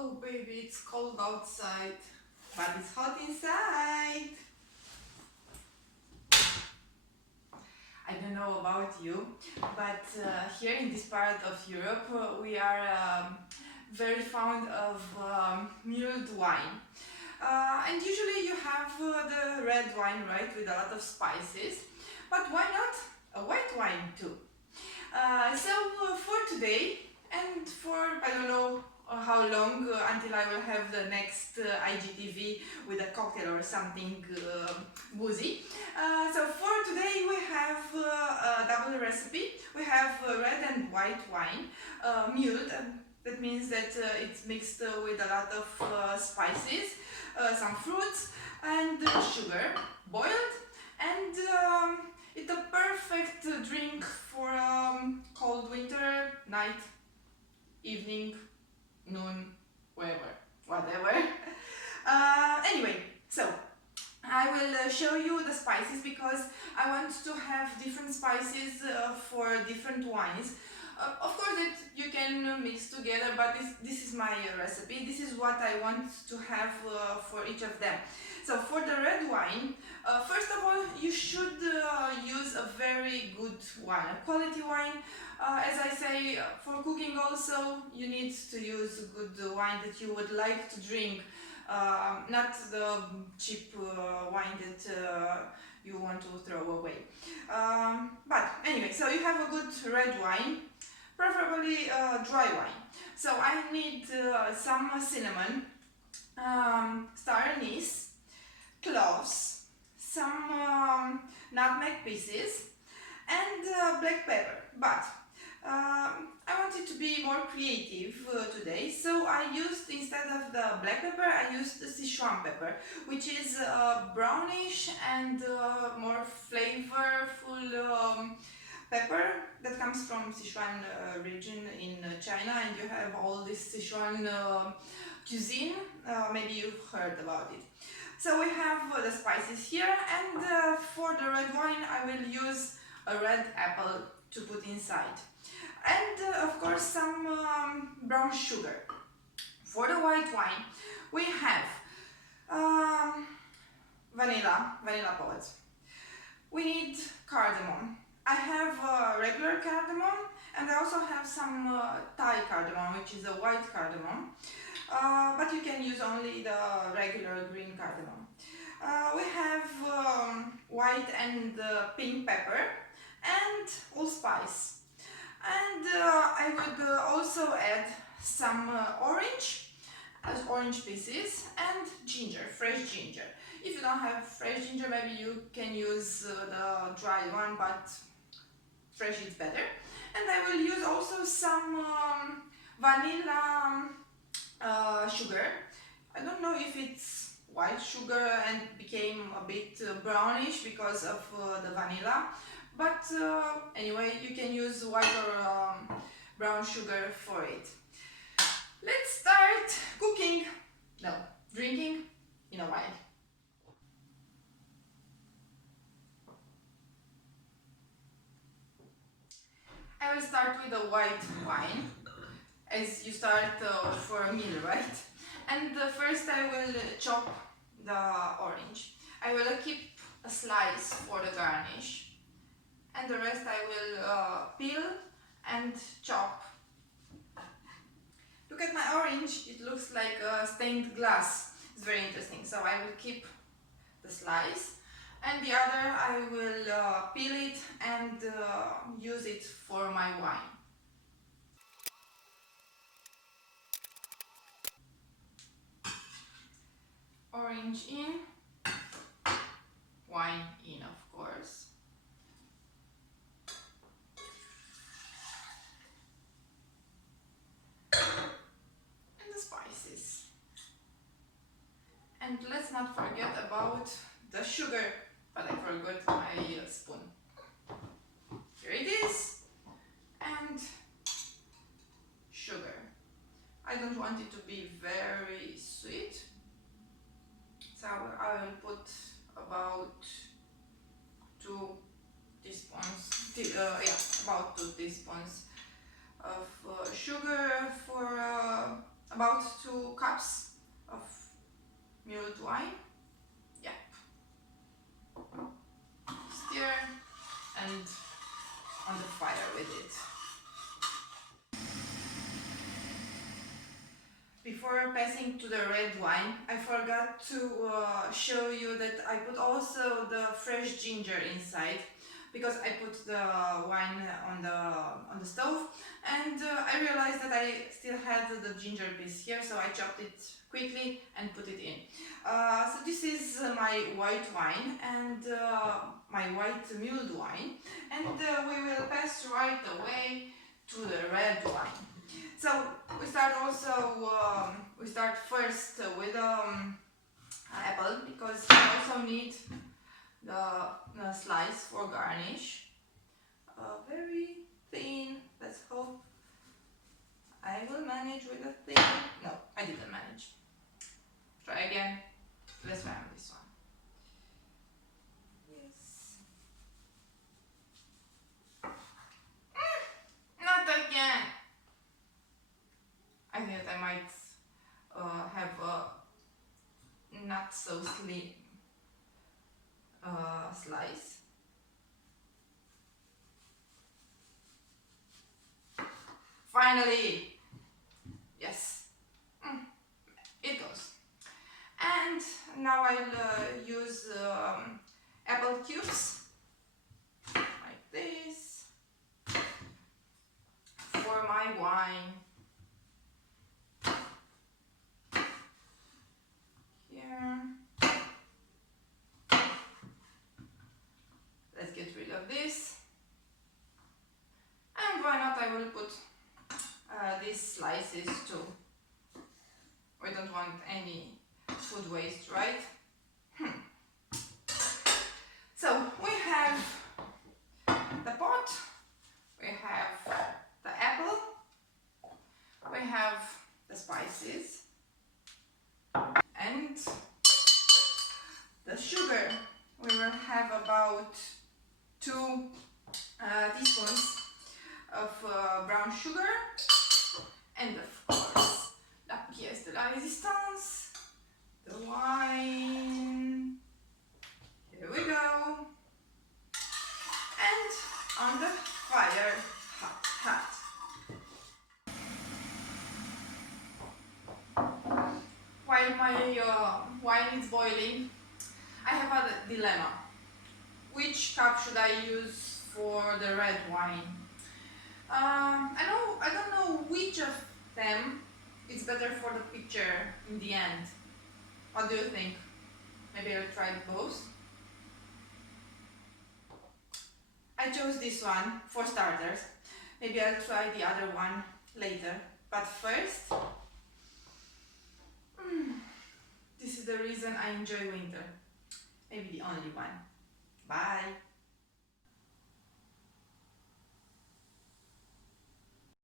Oh baby, it's cold outside, but it's hot inside. I don't know about you, but here in this part of Europe, we are very fond of mulled wine. And usually you have the red wine, right, with a lot of spices. But why not a white wine too? So for today, and for I don't know how long until I will have the next IGTV with a cocktail or something boozy. So for today we have a double recipe. We have red and white wine, mulled. That means that it's mixed with a lot of spices, some fruits and sugar, boiled, and it's a perfect drink for cold winter night, evening, noon, whatever. Anyway, so I will show you the spices because I want to have different spices for different wines. Of course, you can mix together, but this is my recipe. This is what I want to have for each of them. So for the red wine, first of all, you should use a very good wine, a quality wine. As I say, for cooking also, you need to use good wine that you would like to drink, not the cheap wine that you want to throw away. But anyway, so you have a good red wine, preferably dry wine. So I need some cinnamon, star anise, cloves, some nutmeg pieces, and black pepper. But I wanted to be more creative today, so I used, instead of the black pepper, I used the Sichuan pepper, which is brownish and more flavorful pepper that comes from Sichuan region in China, and you have all this Sichuan cuisine. Maybe you've heard about it. So we have the spices here, and for the red wine I will use a red apple to put inside, and of course some brown sugar. For the white wine we have vanilla pods. We need cardamom. I have regular cardamom, and I also have some Thai cardamom, which is a white cardamom, but you can use only the regular green cardamom. We have white and pink pepper and allspice, and I would also add some orange pieces, and ginger, fresh ginger. If you don't have fresh ginger, maybe you can use the dry one, but fresh is better. And I will use also some vanilla sugar. I don't know if it's white sugar and became a bit brownish because of the vanilla, but anyway, you can use white or brown sugar for it. Let's start cooking, no, drinking in a while. I will start with the white wine, as you start for a meal, right? And first I will chop the orange. I will keep a slice for the garnish, and the rest I will peel and chop. Look at my orange, it looks like stained glass. It's very interesting. So I will keep the slice, and the other I will peel it and use it for my wine. Orange in, wine in, of course. And the spices. And let's not forget about the sugar, but I forgot my spoon. Here it is. And sugar. I don't want it to be very sweet, so I will put about 2 teaspoons, about 2 teaspoons of sugar for about 2 cups of mulled wine. Yep. Stir and on the fire with it. Before passing to the red wine, I forgot to show you that I put also the fresh ginger inside, because I put the wine on the stove, and I realized that I still had the ginger piece here, so I chopped it quickly and put it in. So this is my white wine and my white mulled wine, and we will pass right away to the red wine. So we start first with apple, because we also need the slice for garnish. Very thin. Let's hope I will manage with a thin. No, I didn't manage. Try again. Let's try on this one. Yes. Not again. I think that I might have a not so slim slice. Finally! Yes, it goes. And now I'll use apple cubes, like this, for my wine. Here. Let's get rid of this. And why not, I will put these slices too. We don't want any food waste, right? So we have the pot, we have the apple, we have the spices, and the sugar. We will have about 2 teaspoons of brown sugar, and of course la pièce de la résistance, the wine. Here we go, and on the fire, hot. While my wine is boiling, I have a dilemma. Which cup should I use for the red wine? I don't know which of them is better for the picture in the end. What do you think? Maybe I'll try both. I chose this one for starters. Maybe I'll try the other one later. But first, this is the reason I enjoy winter. Maybe the only one. Bye!